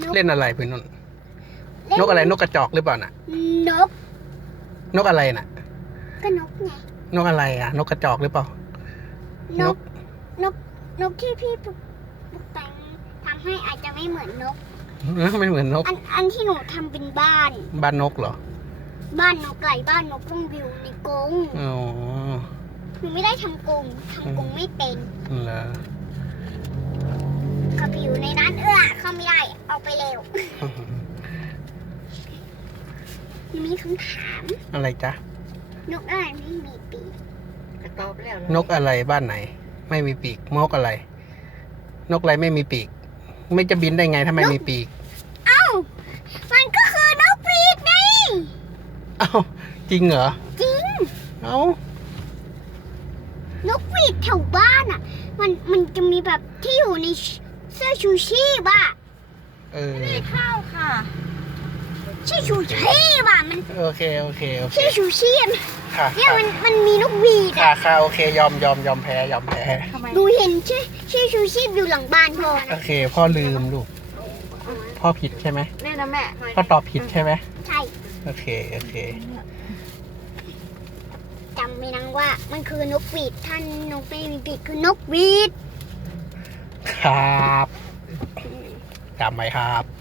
นกเล่นอะไรพี่นุ่นนกอะไรนกกระจอกหรือเปล่าน่ะ นก นกอะไรน่ะ ก็นกไง นกอะไรอะ นกกระจอกหรือเปล่านนกกนก นกที่พี่ปลุกปลุกแต่งทำให้อาจจะไม่เหมือนนกเอ้อไม่เหมือนนก อันอันที่หนูทำเป็นบ้าน บ้านนกเหรอ บ้านนกไก่บ้านนกต้องวิวในกรงอ๋อหนูไม่ได้ทำกรงทำกรงไม่เป็นเหรอขับอยู่ในนั้น เออเข้าไม่ได้เอาไปเร็วมีคำถามอะไรจ๊ะ นกอะไรไม่มีปีกก็ตอบแล้วนกอะไรบ้านไหน ไม่มีปีกนกอะไร นกอะไรไม่มีปีก ไม่จะบินได้ไงถ้าไม่มีปีก เอ้า มันก็คือนกปีกไงเอ้าจริงเหรอ จริง เอ้านกหวีดแถวบ้านอะ มันมันจะมีแบบที่อยู่ใน เสื้อชูชีพอะเออ ไม่ข้าวค่ะชื่อชูชีพอะมันโอเค โอเค โอเคชื่อชูชีพค่ะเนี่ยมันมันมีนกหวีดค่ะอะค่ะโอเค ยอมยอมยอมแพ้ ยอมแพ้ ทำไมดูเห็นชื่อชื่อชูชีพอยู่หลังบ้านพ่อโอเค พ่อลืมลูก พ่อผิดใช่ไหมแน่นะแม่พ่อตอบผิดใช่ไหมใช่โอเค โอเค จำไว้นะว่ามันคือนกหวีดท่านนกไม่มีปีกคือนกหวีด ครับจำไว้ครับ